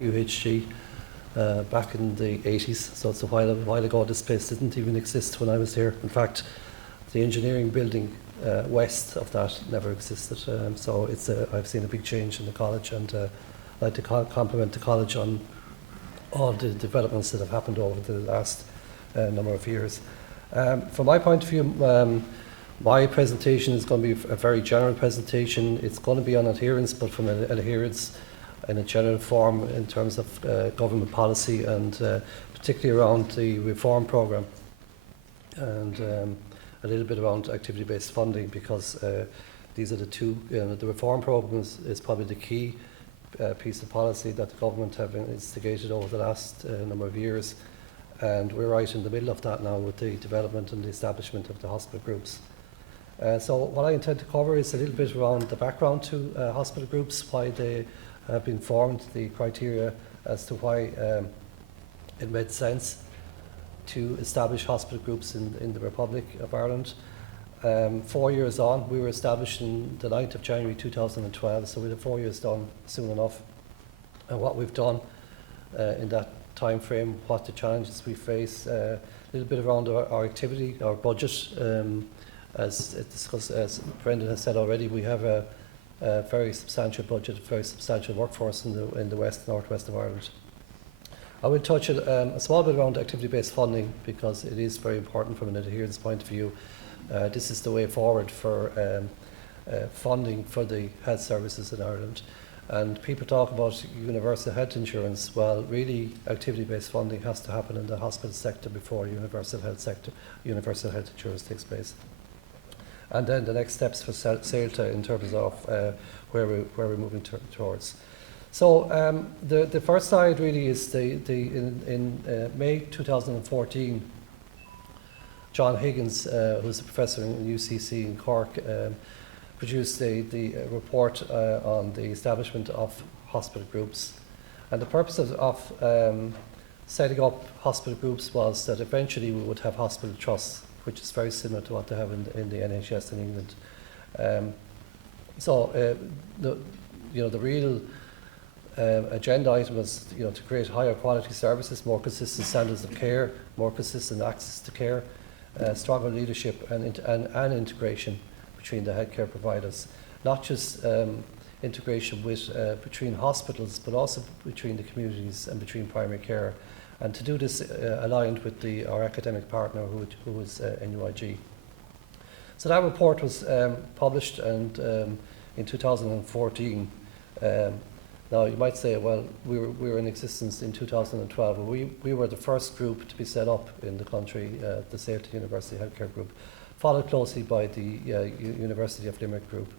UHG back in the 80s, so it's a while ago. This place didn't even exist when I was here. In fact, the engineering building west of that never existed. So I've seen a big change in the college, and I'd like to compliment the college on all the developments that have happened over the last number of years. From my point of view, my presentation is going to be a very general presentation. It's going to be on adherence, but from an adherence in a general form in terms of government policy, and particularly around the reform programme, and a little bit around activity-based funding, because these are the two. The reform programme is probably the key piece of policy that the government have instigated over the last number of years, and we're right in the middle of that now with the development and the establishment of the hospital groups. So what I intend to cover is a little bit around the background to hospital groups, why they have been formed, the criteria as to why it made sense to establish hospital groups in the Republic of Ireland. 4 years on, we were established in the 9th of January 2012, so we had 4 years done soon enough. And what we've done in that time frame, what the challenges we face, a little bit around our activity, our budget. As discussed, as Brendan has said already, we have a very substantial budget, a very substantial workforce in the northwest of Ireland. I will touch a small bit around activity-based funding, because it is very important from an adherence point of view. This is the way forward for funding for the health services in Ireland. And people talk about universal health insurance. Well, really, activity-based funding has to happen in the hospital sector before universal health insurance takes place. And then the next steps for CELTA in terms of where we're moving towards. So the first slide really is in May 2014, John Higgins, who's a professor in UCC in Cork, produced the report on the establishment of hospital groups. And the purpose of setting up hospital groups was that eventually we would have hospital trusts, which is very similar to what they have in the NHS in England. The real agenda item was to create higher quality services, more consistent standards of care, more consistent access to care, stronger leadership and integration between the healthcare providers, not just integration between hospitals, but also between the communities and between primary care. And to do this aligned with our academic partner, who is NUIG. So that report was published and in 2014. Now you might say, well, we were in existence in 2012. We were the first group to be set up in the country, the CELTA University Healthcare Group, followed closely by the University of Limerick Group.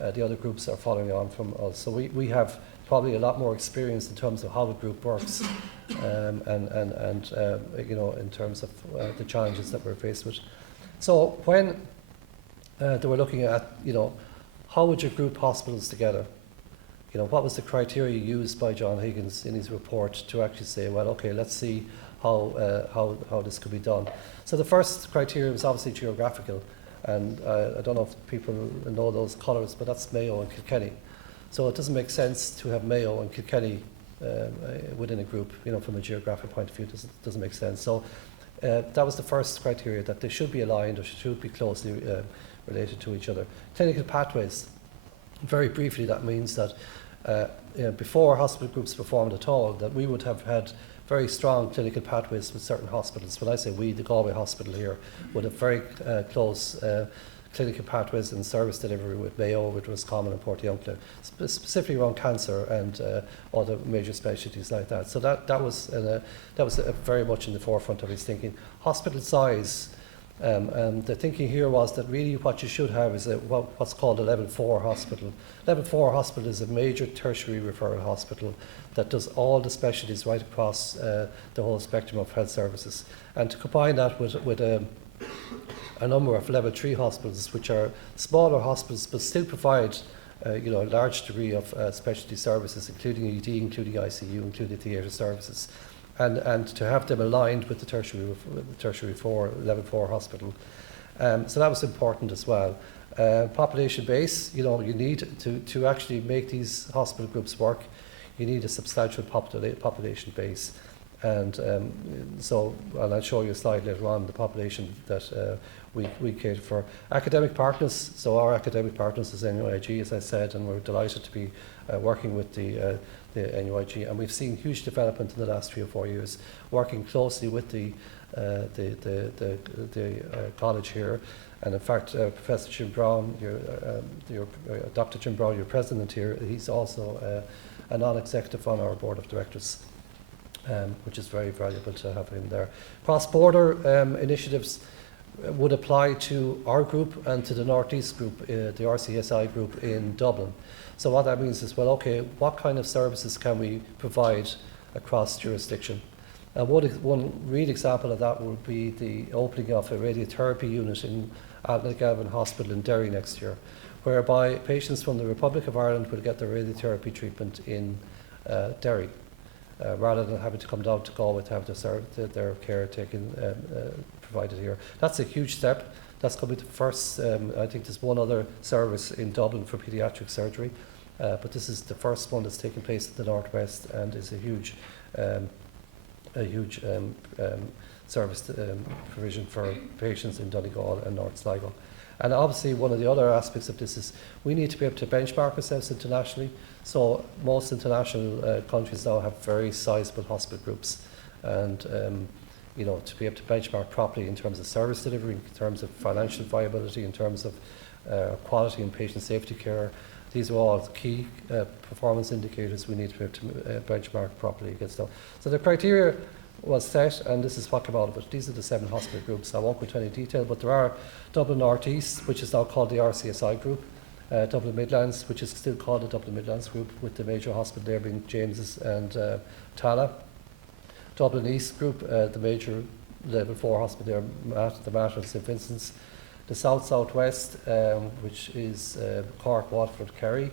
The other groups are following on from us. So we have probably a lot more experience in terms of how a group works, and in terms of the challenges that we're faced with. So when they were looking at, how would you group hospitals together? What was the criteria used by John Higgins in his report to actually say, well, okay, let's see how this could be done. So the first criteria was obviously geographical, and I don't know if people know those colours, but that's Mayo and Kilkenny. So it doesn't make sense to have Mayo and Kilkenny within a group, from a geographic point of view. It doesn't make sense. So that was the first criteria, that they should be aligned or should be closely related to each other. Clinical pathways. Very briefly, that means that before hospital groups were formed at all, that we would have had very strong clinical pathways with certain hospitals. When I say we, the Galway Hospital here would have very close clinical pathways and service delivery with Mayo, with Roscommon and Portiuncula, specifically around cancer and other major specialties like that. So that was very much in the forefront of his thinking. Hospital size. The thinking here was that really what you should have is what's called a level 4 hospital. Level 4 hospital is a major tertiary referral hospital that does all the specialties right across the whole spectrum of health services. And to combine that with a number of level 3 hospitals, which are smaller hospitals but still provide a large degree of specialty services, including ED, including ICU, including theatre services. And to have them aligned with the tertiary level 4 hospital. So that was important as well. Population base, you need to actually make these hospital groups work. you need a substantial population base. And and I'll show you a slide later on, the population that we cater for. Academic partners, so our academic partners is NUIG, as I said, and we're delighted to be working with the NUIG, and we've seen huge development in the last 3 or 4 years, working closely with the college here. And in fact, Professor Jim Brown, Dr. Jim Brown, your president here, he's also a non-executive on our board of directors, which is very valuable to have him there. Cross-border initiatives would apply to our group and to the Northeast group, the RCSI group in Dublin. So what that means is, well, okay, what kind of services can we provide across jurisdiction? And one real example of that would be the opening of a radiotherapy unit in Galvin Hospital in Derry next year, whereby patients from the Republic of Ireland will get their radiotherapy treatment in Derry, rather than having to come down to Galway to have their care taken provided here. That's a huge step. That's going to be the first. I think there's one other service in Dublin for paediatric surgery, but this is the first one that's taking place in the Northwest, and is a huge service provision for patients in Donegal and North Sligo. And obviously one of the other aspects of this is we need to be able to benchmark ourselves internationally. So most international countries now have very sizable hospital groups, and you know, to be able to benchmark properly in terms of service delivery, in terms of financial viability, in terms of quality and patient safety care. These are all key performance indicators we need to be able to benchmark properly against them. So the criteria was set, and this is what came out of it. These are the 7 hospital groups. I won't go into any detail, but there are Dublin North East, which is now called the RCSI group, Dublin Midlands, which is still called the Dublin Midlands group, with the major hospital there being James's and Tala. Dublin East group, the major level 4 hospital there, the Mater and St Vincent's. The South-Southwest, which is Cork, Waterford, Kerry.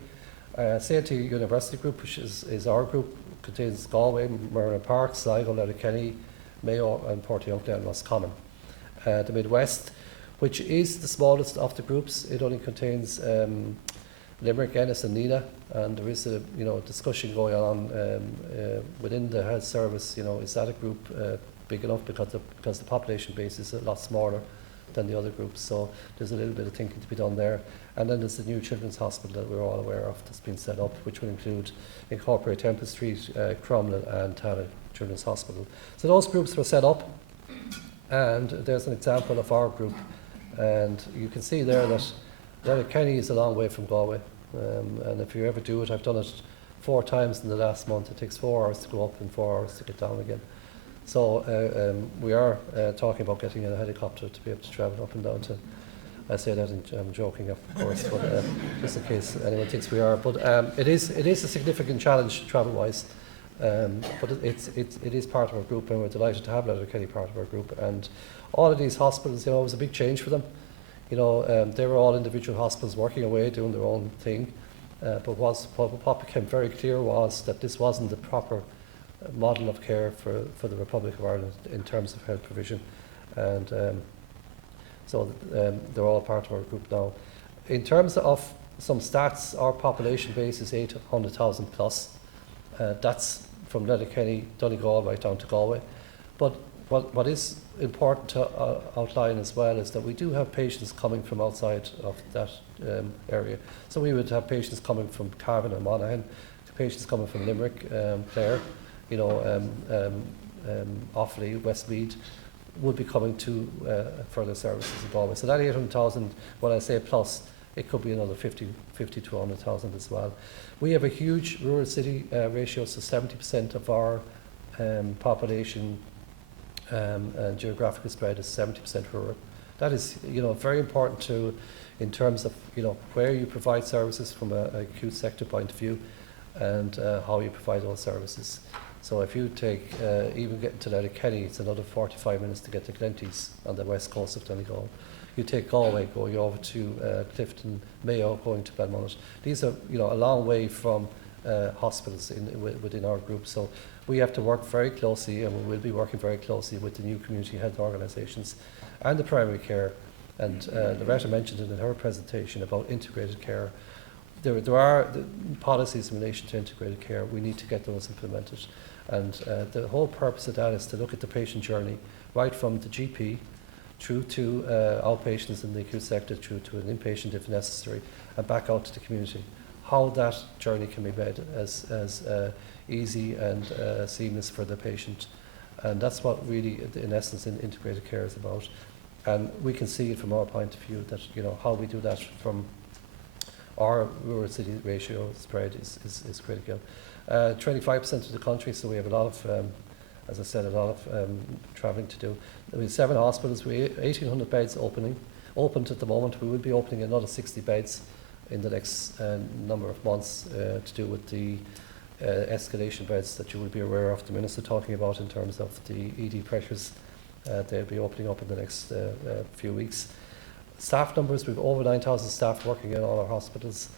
St. University group, which is our group, contains Galway, Merlin Park, Sligo, Letterkenny, Mayo and Portadown and Roscommon. The Midwest, which is the smallest of the groups, it only contains Limerick, Ennis and Nina, and there is a discussion going on within the health service. Is that a group big enough, because the population base is a lot smaller than the other groups, so there's a little bit of thinking to be done there. And then there's the new Children's Hospital that we're all aware of that's been set up, which will incorporate Temple Street, Cromwell and Tala Children's Hospital. So those groups were set up, and there's an example of our group, and you can see there that Letterkenny is a long way from Galway, and if you ever do it, I've done it 4 times in the last month. It takes 4 hours to go up and 4 hours to get down again. So we are talking about getting a helicopter to be able to travel up and down to. I say that, I'm joking, of course, but just in case anyone thinks we are. But it is a significant challenge travel-wise. But it is part of our group, and we're delighted to have Letterkenny part of our group. And all of these hospitals, it was a big change for them. They were all individual hospitals working away, doing their own thing. But what became very clear was that this wasn't the proper model of care for the Republic of Ireland in terms of health provision, and so they're all part of our group now. In terms of some stats, our population base is 800,000 plus. That's from Letterkenny, Donegal right down to Galway. But what is important to outline as well is that we do have patients coming from outside of that area. So we would have patients coming from Cavan and Monaghan, patients coming from Limerick, Clare, Offaly, Westmeath, would be coming to further services in Galway. So that 800,000, when I say plus, it could be another 50 to 100,000 as well. We have a huge rural city ratio, so 70% of our population and geographical spread is 70% rural. That is, very important in terms of, where you provide services from an acute sector point of view, and how you provide those services. So if you take, even getting to Letterkenny, it's another 45 minutes to get to Glenties on the west coast of Donegal. You take Galway, going over to Clifton, Mayo, going to Belmullet. These are, a long way from hospitals within our group. So we have to work very closely, and we will be working very closely with the new community health organisations and the primary care. And Loretta mentioned it in her presentation about integrated care. there are policies in relation to integrated care. We need to get those implemented. And the whole purpose of that is to look at the patient journey, right from the GP through to outpatients in the acute sector, through to an inpatient if necessary, and back out to the community. How that journey can be made as easy and seamless for the patient. And that's what really, in essence, integrated care is about. And we can see it from our point of view that, you know, how we do that from our rural city ratio spread is critical. 25% of the country, so we have a lot of, as I said, a lot of travelling to do. We have 7 hospitals, we have 1,800 beds opened at the moment. We will be opening another 60 beds in the next number of months to do with the escalation beds that you will be aware of the Minister talking about in terms of the ED pressures. They'll be opening up in the next few weeks. Staff numbers, we've over 9,000 staff working in all our hospitals.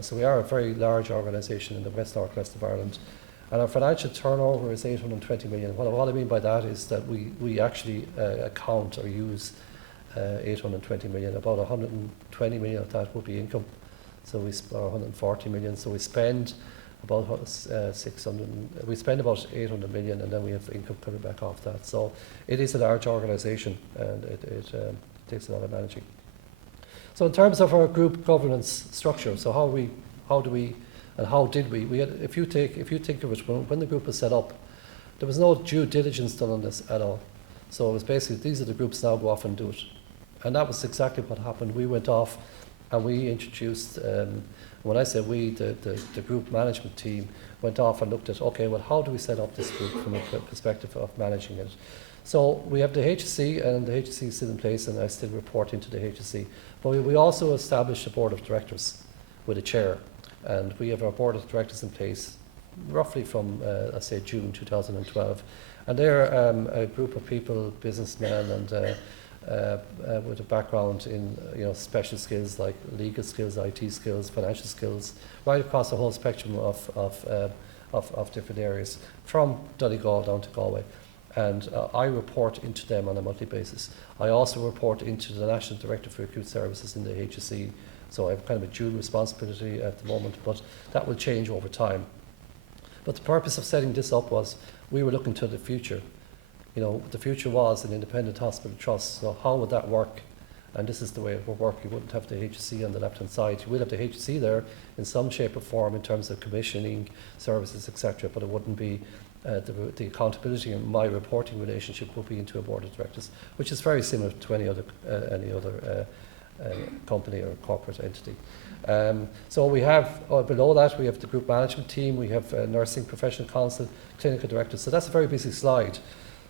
So we are a very large organisation in the West North-West of Ireland. And our financial turnover is 820 million. What I mean by that is that we actually account or use 820 million. About 120 million of that would be income. So we 140 million. So we spend about 600. We spend about 800 million, and then we have income coming back off that. So it is a large organisation, and it takes a lot of managing. So in terms of our group governance structure, so how do we, and how did we had, if you think of it, when the group was set up, there was no due diligence done on this at all. So it was basically, these are the groups, now go off and do it. And that was exactly what happened. We went off and we introduced, when I say we, the group management team went off and looked at, okay, well, how do we set up this group from a perspective of managing it? So we have the HSE, and the HSE is still in place, and I still report into the HSE. But we also established a board of directors with a chair, and we have our board of directors in place roughly from, let's say, June 2012. And they're a group of people, businessmen, and with a background in special skills like legal skills, IT skills, financial skills, right across the whole spectrum of different areas, from Donegal down to Galway. And I report into them on a monthly basis. I also report into the National Director for Acute Services in the HSE, so I have kind of a dual responsibility at the moment, but that will change over time. But the purpose of setting this up was we were looking to the future. You know, the future was an independent hospital trust, so how would that work? And this is the way it would work. You wouldn't have the HSE on the left-hand side. You will have the HSE there in some shape or form in terms of commissioning services, etc., but it wouldn't be the accountability and my reporting relationship will be into a board of directors, which is very similar to any other company or corporate entity. So we have, below that, we have the group management team, we have nursing professional council, clinical directors. So that's a very busy slide.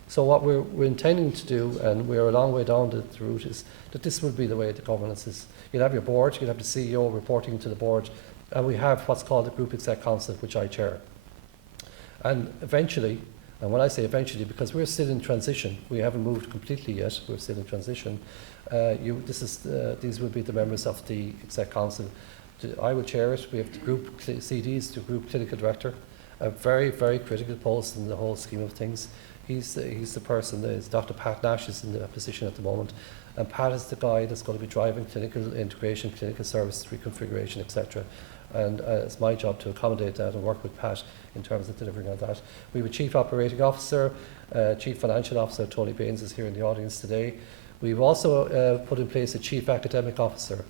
So what we're intending to do, and we're a long way down the route, is that this will be the way the governance is. You'll have your board, you'll have the CEO reporting to the board, and we have what's called the Group Exec Council, which I chair. And eventually, and when I say eventually, because we're still in transition, we haven't moved completely yet, we're still in transition, these will be the members of the Exec Council. I will chair it. We have the Group CDs, the Group Clinical Director, a very, very critical post in the whole scheme of things. He's the person, Dr. Pat Nash is in that position at the moment, and Pat is the guy that's going to be driving clinical integration, clinical service reconfiguration, etc. And it's my job to accommodate that and work with Pat in terms of delivering on that. We have a Chief Operating Officer, Chief Financial Officer, Tony Baines is here in the audience today. We've also put in place a Chief Academic Officer,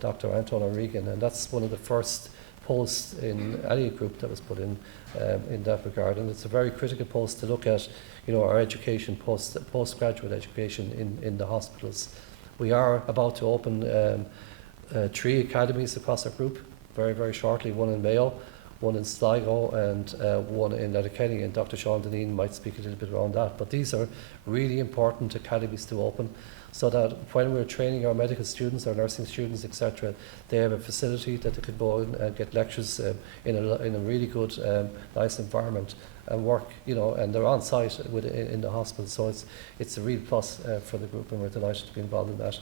Dr. Anton O'Regan, and that's one of the first posts in any group that was put in that regard. And it's a very critical post to look at, our education, postgraduate education in the hospitals. We are about to open 3 academies across our group very, very shortly, one in Mayo, one in Sligo, and one in Letterkenny, and Dr. Sean Deneen might speak a little bit around that. But these are really important academies to open, so that when we're training our medical students, our nursing students, etc., they have a facility that they can go and get lectures in a really good, nice environment and work, and they're on site in the hospital. So it's a real plus for the group, and we're delighted to be involved in that.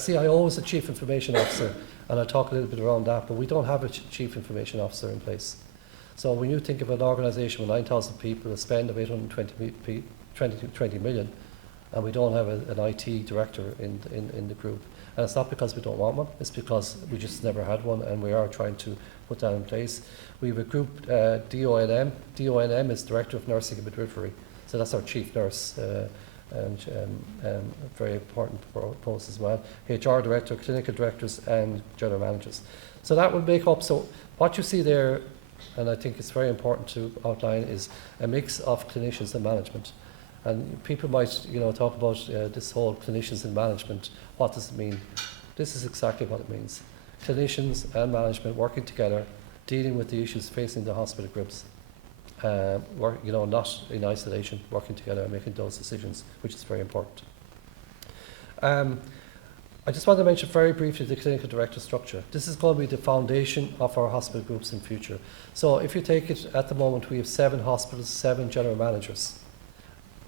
CIO is the Chief Information Officer, and I'll talk a little bit around that, but we don't have a Chief Information Officer in place. So when you think of an organisation with 9,000 people, a spend of 820 million, and we don't have an IT director in the group, And it's not because we don't want one, it's because we just never had one, and we are trying to put that in place. We have a group, DONM. DONM is Director of Nursing and Midwifery. So that's our chief nurse, and a very important post as well. HR Director, Clinical Directors, and General Managers. So that will make up, so what you see there, and I think it's very important to outline, is a mix of clinicians and management. And people might, talk about this whole clinicians and management. What does it mean? This is exactly what it means. Clinicians and management working together, dealing with the issues facing the hospital groups. Not in isolation, working together and making those decisions, which is very important. I just want to mention very briefly the clinical director structure. This is going to be the foundation of our hospital groups in future. So if you take it at the moment, we have 7 hospitals, 7 general managers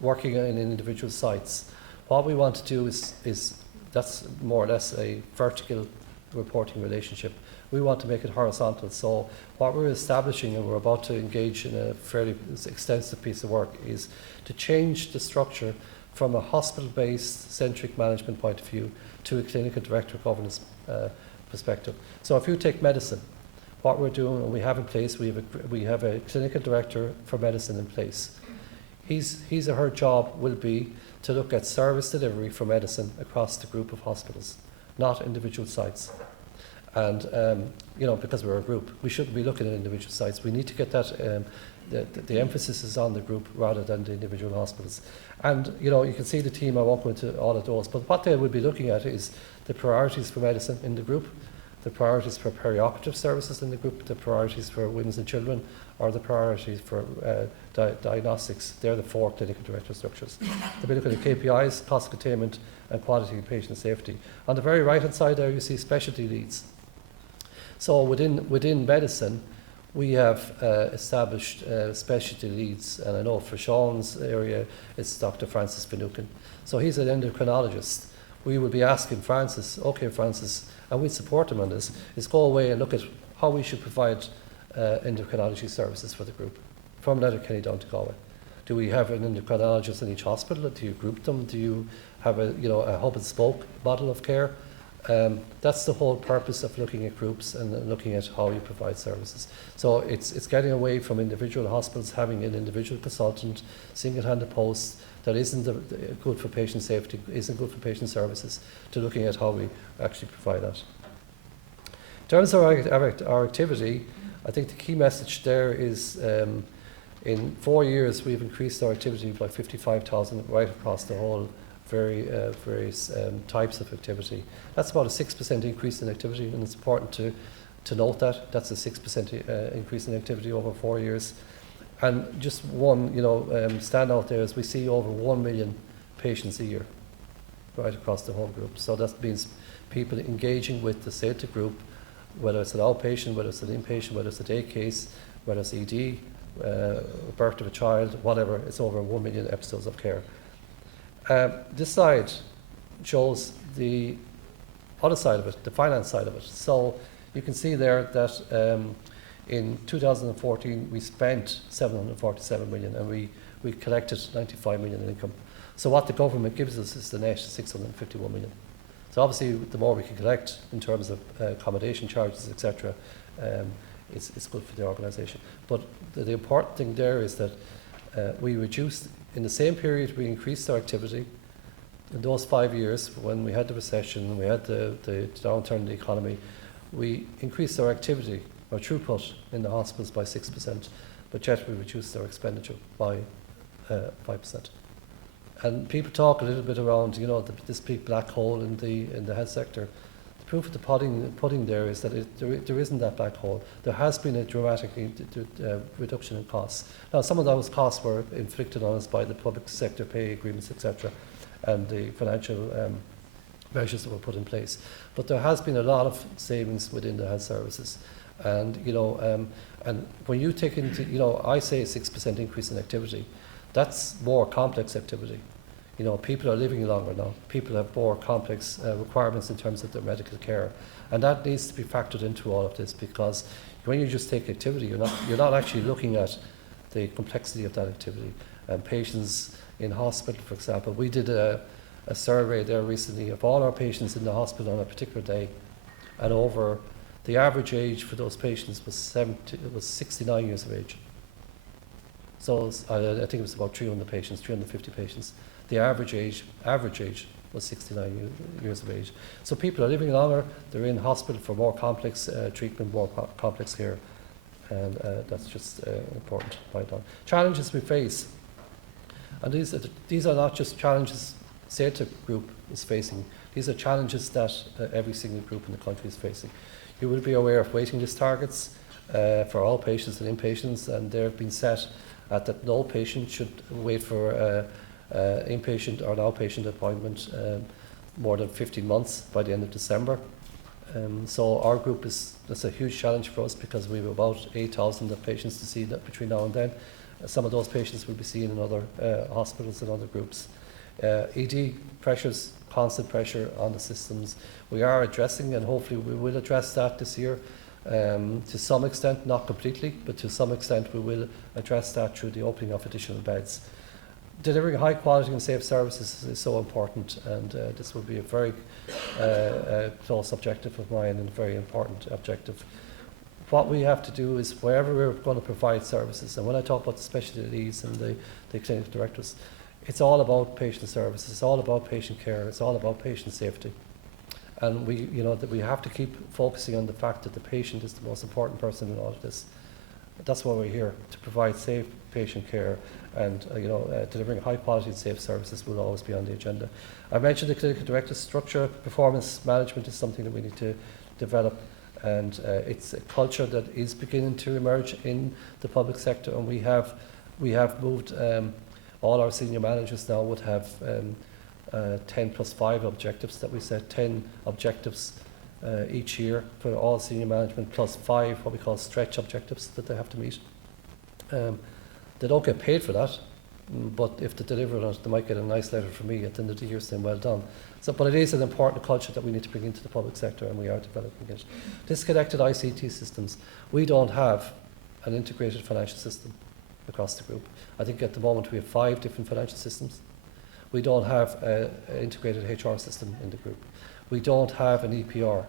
working in individual sites. What we want to do is that's more or less a vertical reporting relationship. We want to make it horizontal. So what we're establishing, and we're about to engage in a fairly extensive piece of work, is to change the structure from a hospital-based centric management point of view to a clinical director governance perspective. So if you take medicine, what we're doing, and we have in place, we have a clinical director for medicine in place. His or her job will be to look at service delivery for medicine across the group of hospitals, not individual sites. And because we're a group, we shouldn't be looking at individual sites. We need to get that. The emphasis is on the group rather than the individual hospitals. And you can see the team. I won't go into all of those, but what they will be looking at is the priorities for medicine in the group, the priorities for perioperative services in the group, the priorities for women and children, or the priorities for diagnostics. They're the 4 clinical director structures. They'll be looking at KPIs, cost containment, and quality and patient safety. On the very right-hand side there, you see specialty leads. So within medicine, we have established specialty leads, and I know for Sean's area, it's Dr. Francis Finucane. So he's an endocrinologist. We will be asking Francis, okay, Francis, and we'd support him on this, is go away and look at how we should provide endocrinology services for the group, from Letterkenny down to Galway. Do we have an endocrinologist in each hospital? Do you group them? Do you have a hub and spoke model of care? That's the whole purpose of looking at groups and looking at how you provide services. So it's getting away from individual hospitals having an individual consultant, single-handed posts that isn't good for patient safety, isn't good for patient services, to looking at how we actually provide that. In terms of our activity, I think the key message there is in 4 years we've increased our activity by 55,000 right across the whole various types of activity. That's about a 6% increase in activity, and it's important to note that. That's a 6% increase in activity over 4 years. And just one standout there is we see over 1 million patients a year right across the whole group. So that means people engaging with the SATA group, whether it's an outpatient, whether it's an inpatient, whether it's a day case, whether it's ED, birth of a child, whatever, it's over 1 million episodes of care. This slide shows the other side of it, the finance side of it. So you can see there that in 2014 we spent 747 million and we collected 95 million in income. So what the government gives us is the net 651 million. So obviously the more we can collect in terms of accommodation charges, etc., it's good for the organisation. But the important thing there is that we reduced, in the same period we increased our activity. In those 5 years, when we had the recession, we had the downturn in the economy, we increased our activity, our throughput in the hospitals by 6%, but yet we reduced our expenditure by 5%. And people talk a little bit around, this big black hole in the health sector. The proof of the pudding there is that there isn't that black hole. There has been a dramatic reduction in costs. Now, some of those costs were inflicted on us by the public sector pay agreements, etc., and the financial measures that were put in place. But there has been a lot of savings within the health services. And, and when you take into, I say a 6% increase in activity, that's more complex activity. People are living longer now. People have more complex requirements in terms of their medical care. And that needs to be factored into all of this, because when you just take activity, you're not actually looking at the complexity of that activity. Patients in hospital, for example, we did a a survey there recently of all our patients in the hospital on a particular day, and over the average age for those patients was 69 years of age. So I think it was about 350 patients. The average age was 69 years of age. So people are living longer, they're in hospital for more complex treatment, more complex care, and that's just important to point out. Challenges we face, and these are not just challenges CETA group is facing, these are challenges that every single group in the country is facing. You will be aware of waiting list targets for all patients and inpatients, and they have been set at that no patient should wait for inpatient or an outpatient appointment more than 15 months by the end of December. So our group that's a huge challenge for us, because we have about 8,000 of patients to see that between now and then. Some of those patients will be seen in other hospitals and other groups. ED pressures, constant pressure on the systems. We are addressing, and hopefully we will address that this year to some extent, not completely, but to some extent we will address that through the opening of additional beds. Delivering high quality and safe services is so important, and this will be a very close objective of mine, and a very important objective. What we have to do is, wherever we're going to provide services, and when I talk about the specialty leads and the clinical directors, it's all about patient services, it's all about patient care, it's all about patient safety. And we have to keep focusing on the fact that the patient is the most important person in all of this. That's why we're here, to provide safe patient care, and delivering high quality and safe services will always be on the agenda. I mentioned the clinical director structure. Performance management is something that we need to develop, and it's a culture that is beginning to emerge in the public sector, and we have moved, all our senior managers now would have 10+5 objectives that we set, 10 objectives each year for all senior management, plus 5 what we call stretch objectives that they have to meet. They don't get paid for that, but if they deliver on it, they might get a nice letter from me at the end of the year saying well done. But it is an important culture that we need to bring into the public sector, and we are developing it. Disconnected ICT systems. We don't have an integrated financial system across the group. I think at the moment we have 5 different financial systems. We don't have an integrated HR system in the group. We don't have an EPR,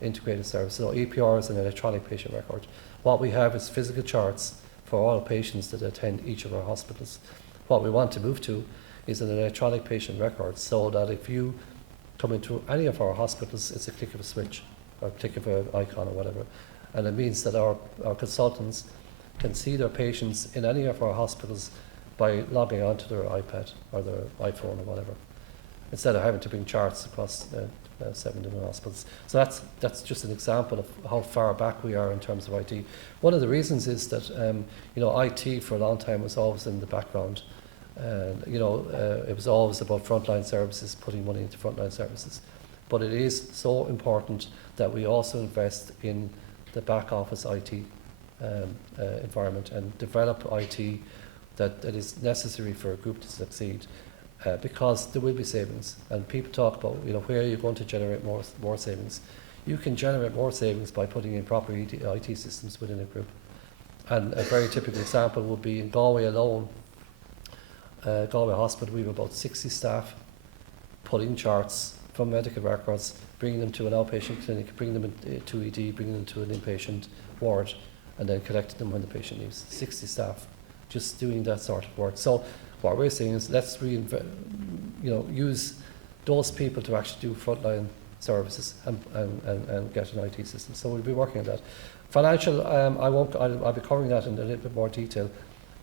integrated service. So EPR is an electronic patient record. What we have is physical charts for all patients that attend each of our hospitals. What we want to move to is an electronic patient record, so that if you come into any of our hospitals, it's a click of a switch, or a click of an icon or whatever. And it means that our consultants can see their patients in any of our hospitals by logging onto their iPad or their iPhone or whatever, instead of having to bring charts across 7 different hospitals. So that's just an example of how far back we are in terms of IT. One of the reasons is that IT for a long time was always in the background. It was always about frontline services, putting money into frontline services. But it is so important that we also invest in the back office IT environment, and develop IT that is necessary for a group to succeed. Because there will be savings, and people talk about where you're going to generate more savings. You can generate more savings by putting in proper IT systems within a group. And a very typical example would be in Galway alone. Galway Hospital, we have about 60 staff putting charts from medical records, bringing them to an outpatient clinic, bringing them to ED, bringing them to an inpatient ward, and then collecting them when the patient leaves. 60 staff just doing that sort of work. So what we're saying is, let's use those people to actually do frontline services and get an IT system. So we'll be working on that. Financial, I'll be covering that in a little bit more detail.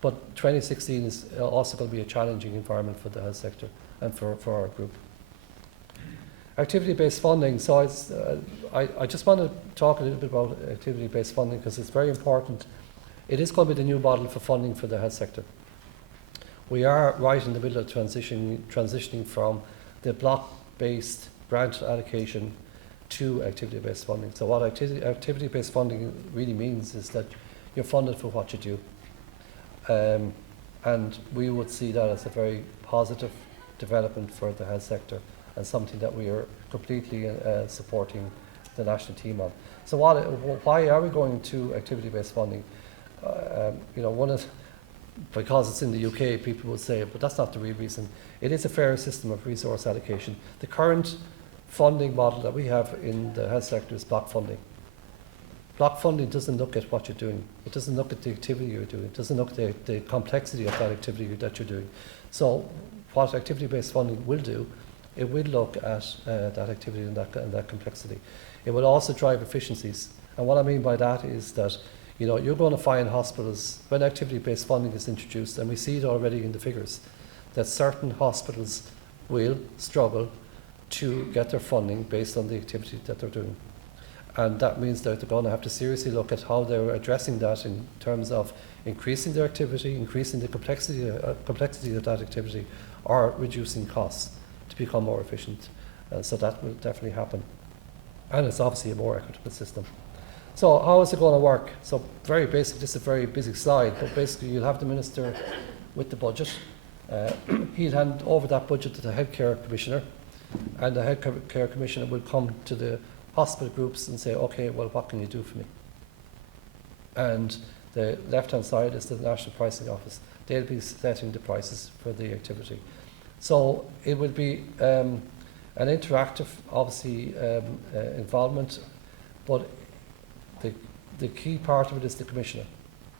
But 2016 is also going to be a challenging environment for the health sector and for our group. Activity-based funding. So I just want to talk a little bit about activity-based funding, because it's very important. It is going to be the new model for funding for the health sector. We are right in the middle of transitioning from the block-based grant allocation to activity-based funding. So what activity-based funding really means is that you're funded for what you do. And we would see that as a very positive development for the health sector, and something that we are completely supporting the national team on. So why are we going to activity-based funding? because it's in the UK, people will say, but that's not the real reason. It is a fair system of resource allocation. The current funding model that we have in the health sector is block funding. Block funding doesn't look at what you're doing. It doesn't look at the activity you're doing. It doesn't look at the complexity of that activity that you're doing. So what activity-based funding will do, it will look at that activity and that complexity. It will also drive efficiencies. And what I mean by that is that, you know, you're going to find hospitals, when activity-based funding is introduced, and we see it already in the figures, that certain hospitals will struggle to get their funding based on the activity that they're doing. And that means that they're going to have to seriously look at how they're addressing that in terms of increasing their activity, increasing the complexity of that activity, or reducing costs to become more efficient. So that will definitely happen. And it's obviously a more equitable system. So how is it going to work? So very basic, this is a very busy slide, but basically you'll have the Minister with the budget. He'll hand over that budget to the Healthcare Commissioner, and the Healthcare Commissioner will come to the hospital groups and say, okay, well, what can you do for me? And the left-hand side is the National Pricing Office. They'll be setting the prices for the activity. So it will be an interactive, obviously, involvement, but the key part of it is the Commissioner.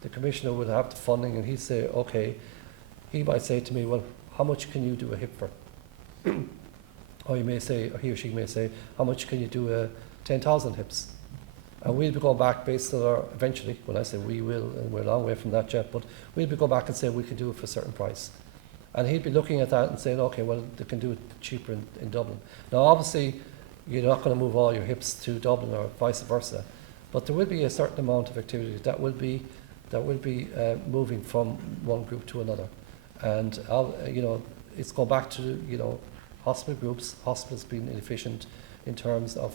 The Commissioner will have the funding, and he'll say, okay, he might say to me, well, how much can you do a hip for? Or he may say, or he or she may say, how much can you do 10,000 hips? And we'll be going back based on our, eventually, when I say we will, and we're a long way from that yet, but we'll be going back and say we can do it for a certain price. And he'd be looking at that and saying, okay, well, they can do it cheaper in Dublin. Now, obviously, you're not going to move all your hips to Dublin or vice versa, but there will be a certain amount of activity that will be moving from one group to another. And, you know, it's going back to, you know, hospital groups, hospitals being inefficient in terms of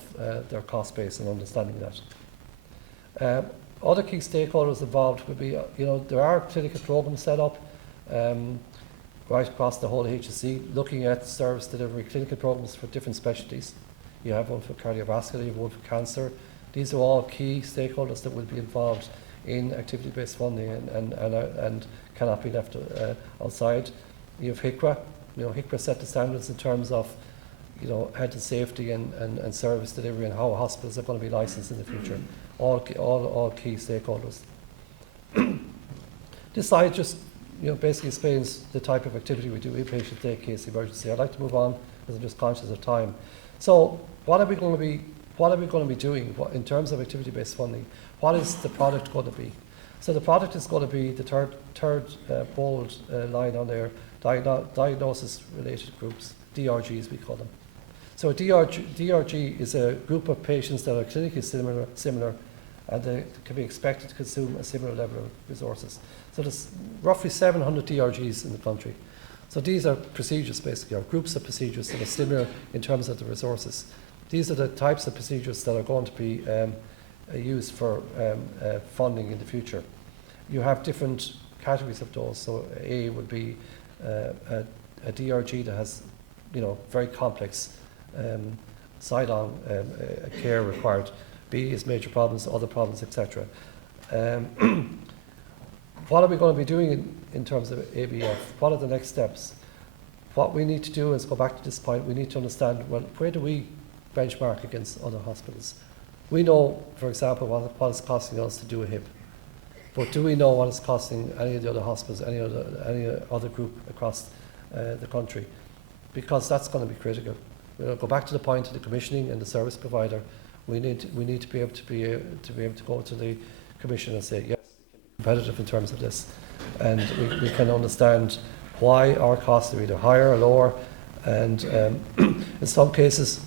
their cost base and understanding that. Other key stakeholders involved would be, you know, there are clinical programs set up right across the whole HSE, looking at service delivery clinical programs for different specialties. You have one for cardiovascular, you have one for cancer. These are all key stakeholders that will be involved in activity-based funding and cannot be left outside. You have HICRA. You know, HICRA set the standards in terms of, you know, health and safety and service delivery and how hospitals are going to be licensed in the future. All key stakeholders. This slide just, you know, basically explains the type of activity we do, inpatient day case emergency. I'd like to move on because I'm just conscious of time. So what are we going to be doing in terms of activity-based funding? What is the product going to be? So the product is going to be the third bold line on there, diagnosis-related groups, DRGs we call them. So a DRG is a group of patients that are clinically similar and they can be expected to consume a similar level of resources. So there's roughly 700 DRGs in the country. So these are procedures basically, or groups of procedures that are similar in terms of the resources. These are the types of procedures that are going to be used for funding in the future. You have different categories of those. So A would be a DRG that has, you know, very complex side-on care required. B is major problems, other problems, etc. What are we going to be doing in terms of ABF? What are the next steps? What we need to do is go back to this point. We need to understand, well, where do we benchmark against other hospitals? We know, for example, what it's costing us to do a hip. But do we know what it's costing any of the other hospitals, any other group across the country? Because that's going to be critical. We'll go back to the point of the commissioning and the service provider. We need to be able to go to the commission and say, yes, competitive in terms of this, and we can understand why our costs are either higher or lower. And in some cases,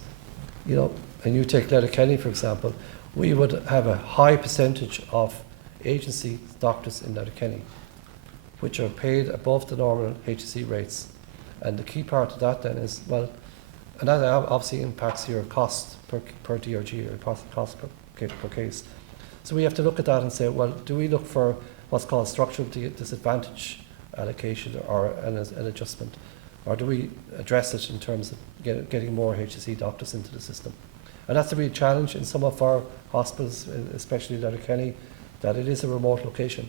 you know, and you take Letterkenny for example, we would have a high percentage of agency doctors in Letterkenny, which are paid above the normal HSE rates. And the key part of that then is, well, and that obviously impacts your cost per DRG or cost per case. So we have to look at that and say, well, do we look for what's called structural disadvantage allocation or an adjustment? Or do we address it in terms of getting more HSE doctors into the system? And that's a real challenge in some of our hospitals, especially Letterkenny, that it is a remote location.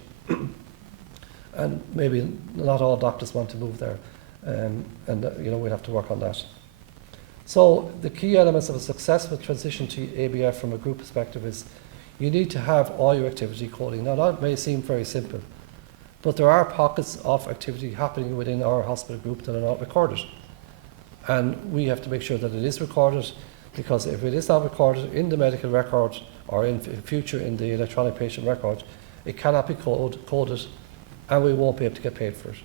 and maybe not all doctors want to move there, and we'll have to work on that. So the key elements of a successful transition to ABF from a group perspective is you need to have all your activity coding. Now that may seem very simple, but there are pockets of activity happening within our hospital group that are not recorded. And we have to make sure that it is recorded, because if it is not recorded in the medical record or in future in the electronic patient record, it cannot be coded, and we won't be able to get paid for it.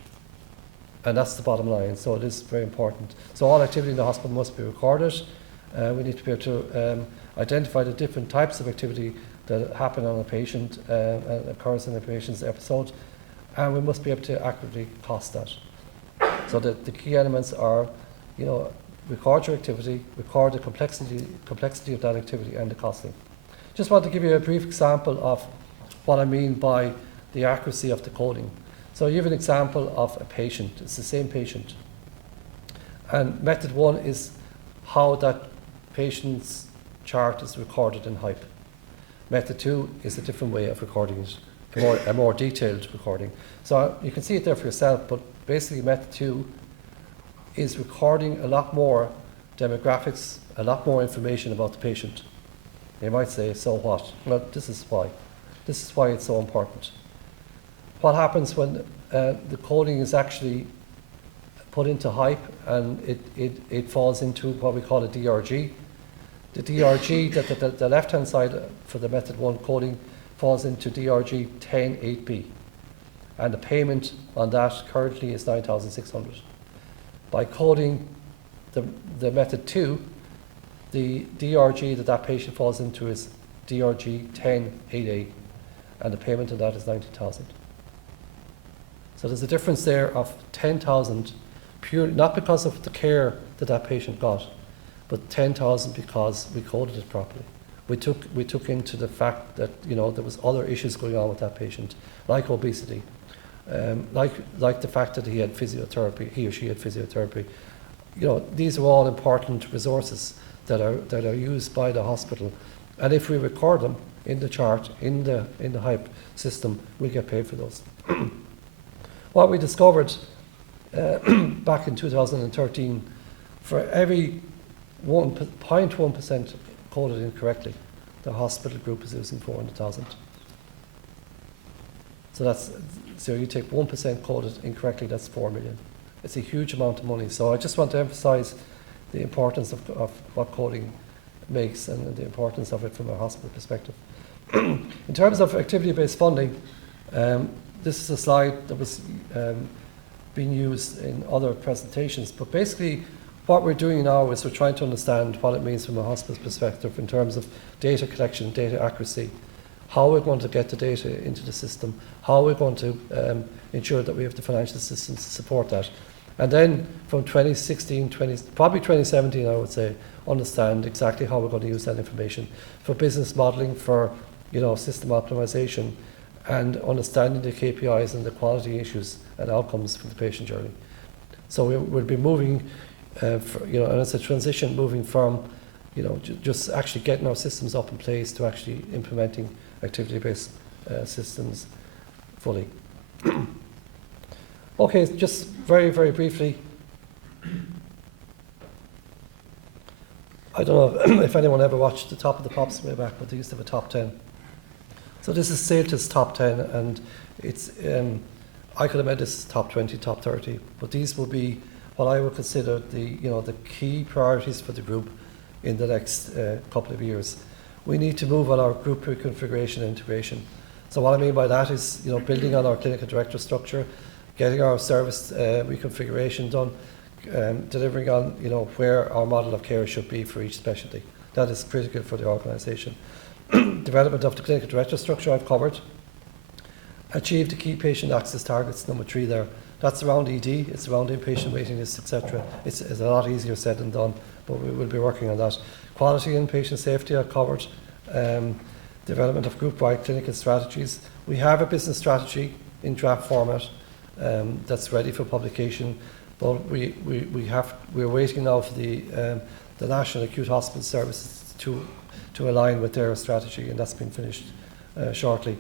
And that's the bottom line, so it is very important. So all activity in the hospital must be recorded. We need to be able to identify the different types of activity that happen on a patient and occurs in a patient's episode, and we must be able to accurately cost that. So the key elements are, record your activity, record the complexity of that activity and the costing. Just want to give you a brief example of what I mean by the accuracy of the coding. So you have an example of a patient. It's the same patient. And method 1 is how that patient's chart is recorded in HYPE. Method 2 is a different way of recording it, a more detailed recording. So you can see it there for yourself, but basically method 2 is recording a lot more demographics, a lot more information about the patient. You might say, so what? Well, this is why. This is why it's so important. What happens when the coding is actually put into HYPE and it falls into what we call a DRG? The DRG, the left-hand side for the method 1 coding, falls into DRG 10.8b. And the payment on that currently is 9,600. By coding the method 2, the DRG that patient falls into is DRG 10.8a, and the payment on that is 90,000. So there's a difference there of 10,000, purely not because of the care that patient got, but 10,000 because we coded it properly. We took into the fact that there was other issues going on with that patient, like obesity, like the fact that he or she had physiotherapy. These are all important resources that are used by the hospital, and if we record them in the chart in the HYPE system, we get paid for those. What we discovered back in 2013, for every 0.1% coded incorrectly, the hospital group is losing 400,000. So you take 1% coded incorrectly, that's 4 million. It's a huge amount of money. So I just want to emphasize the importance of what coding makes and the importance of it from a hospital perspective. In terms of activity-based funding, this is a slide that was being used in other presentations, but basically what we're doing now is we're trying to understand what it means from a hospital perspective in terms of data collection, data accuracy, how we're going to get the data into the system, how we're going to ensure that we have the financial systems to support that. And then from 2016, probably 2017, I would say, understand exactly how we're going to use that information for business modelling, for system optimization, and understanding the KPIs and the quality issues and outcomes for the patient journey. So we'll be moving, and it's a transition moving from, just actually getting our systems up in place to actually implementing activity-based systems fully. Okay, just very, very briefly. I don't know if anyone ever watched the Top of the Pops way back, but they used to have a top 10. So this is CELTA's top 10, and it's I could have made this top 20, top 30, but these will be what I would consider the key priorities for the group in the next couple of years. We need to move on our group reconfiguration and integration. So what I mean by that is building on our clinical director structure, getting our service reconfiguration done, delivering on where our model of care should be for each specialty. That is critical for the organisation. Development of the clinical director structure I've covered. Achieve the key patient access targets, number 3 there. That's around ED, it's around inpatient waiting lists, etc. It's a lot easier said than done, but we will be working on that. Quality and patient safety I've covered. Development of group-wide clinical strategies. We have a business strategy in draft format that's ready for publication, but we're waiting now for the National Acute Hospital Services to align with their strategy, and that's been finished shortly.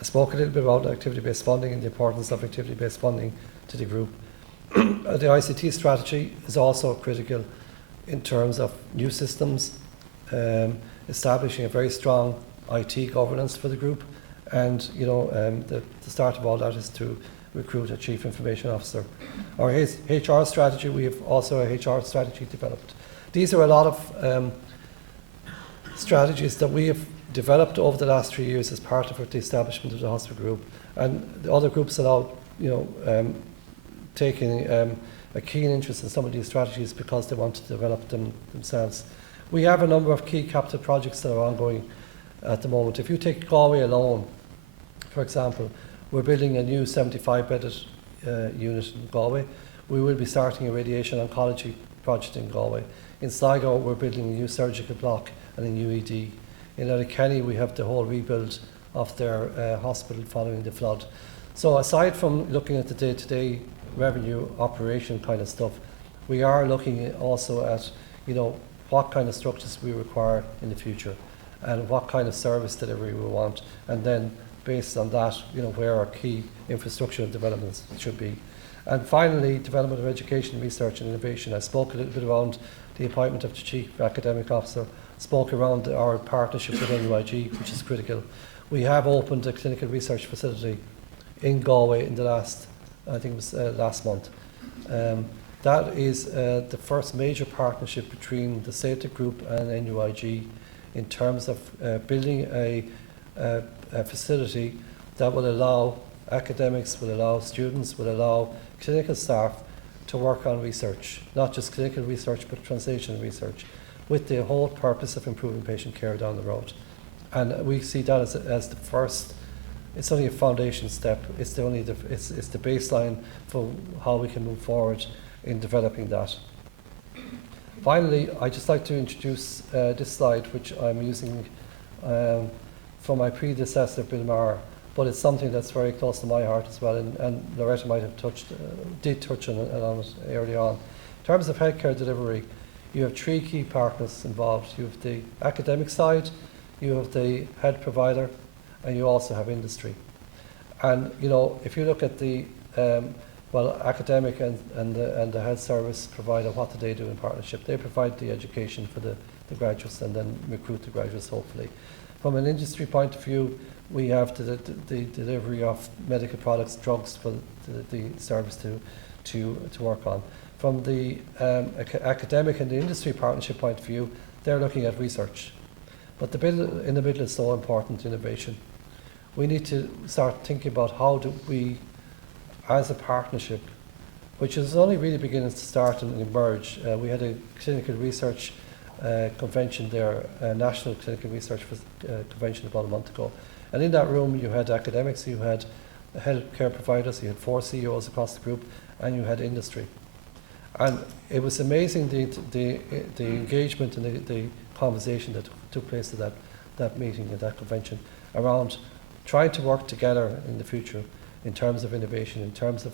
I spoke a little bit about activity-based funding and the importance of activity-based funding to the group. The ICT strategy is also critical in terms of new systems, establishing a very strong IT governance for the group, and the start of all that is to recruit a chief information officer. Our HR strategy, we have also a HR strategy developed. These are a lot of strategies that we have developed over the last 3 years as part of the establishment of the hospital group, and the other groups are now taking a keen interest in some of these strategies because they want to develop them themselves. We have a number of key capital projects that are ongoing at the moment. If you take Galway alone, for example, we're building a new 75-bedded unit in Galway. We will be starting a radiation oncology project in Galway. In Sligo, we're building a new surgical block and a new ED. In Letterkenny, we have the whole rebuild of their hospital following the flood. So aside from looking at the day-to-day revenue operation kind of stuff, we are looking also at what kind of structures we require in the future and what kind of service delivery we want, and then based on that, where our key infrastructure developments should be. And finally, development of education, research and innovation. I spoke a little bit around the appointment of the Chief Academic Officer, spoke around our partnership with NUIG, which is critical. We have opened a clinical research facility in Galway in the last, I think it was last month. That is the first major partnership between the Celtic Group and NUIG in terms of building a facility that will allow academics, will allow students, will allow clinical staff to work on research, not just clinical research but translational research, with the whole purpose of improving patient care down the road. And we see that as the first. It's only a foundation step. It's the baseline for how we can move forward in developing that. Finally, I'd just like to introduce this slide, which I'm using from my predecessor, Bill Maher, but it's something that's very close to my heart as well, and Loretta might have did touch on it early on. In terms of healthcare delivery, you have 3 key partners involved. You have the academic side, you have the health provider, and you also have industry. And if you look at the academic and the health service provider, what do they do in partnership? They provide the education for the graduates and then recruit the graduates, hopefully. From an industry point of view, we have the delivery of medical products, drugs for the service to work on. From the academic and the industry partnership point of view, they're looking at research. But the bit in the middle is so important, innovation. We need to start thinking about how do we, as a partnership, which is only really beginning to start and emerge. We had a clinical research convention there, a national clinical research convention about a month ago. And in that room you had academics, you had healthcare providers, you had 4 CEOs across the group, and you had industry. And it was amazing the engagement and the conversation that took place at that meeting, at that convention, around trying to work together in the future in terms of innovation, in terms of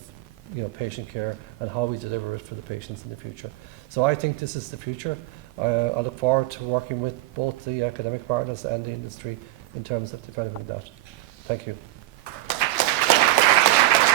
patient care and how we deliver it for the patients in the future. So I think this is the future. I look forward to working with both the academic partners and the industry in terms of developing that. Thank you.